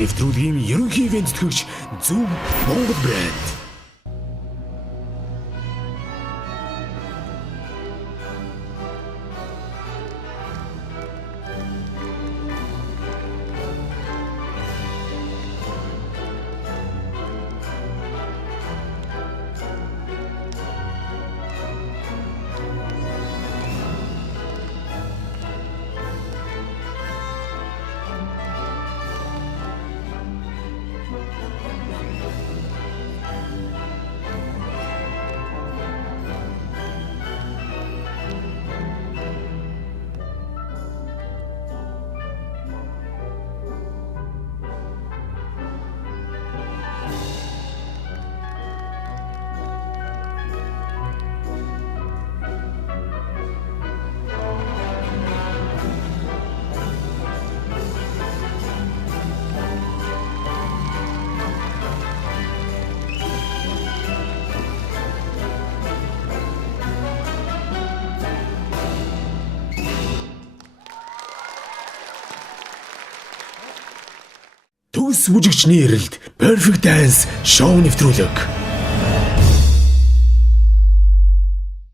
Нэвтрүүлгийн ерөнхий ивент тэтгэгч Зөв Монгол брэнд. Төгс бүжигчний эрэлд Perfect Dance шоу нэвтрүүлэг.